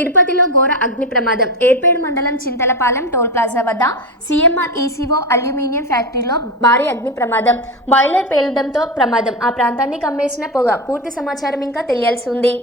తిరుపతిలో ఘోర అగ్ని ప్రమాదం. ఏర్పేడు మండలం చింతలపాలెం టోల్ ప్లాజా వద్ద సీఎంఆర్ ఈసీఓ అల్యూమినియం ఫ్యాక్టరీలో భారీ అగ్ని ప్రమాదం. బాయిలర్ పేలడంతో ప్రమాదం. ఆ ప్రాంతాన్ని కమ్మేసిన పొగ. పూర్తి సమాచారం ఇంకా తెలియాల్సి ఉంది.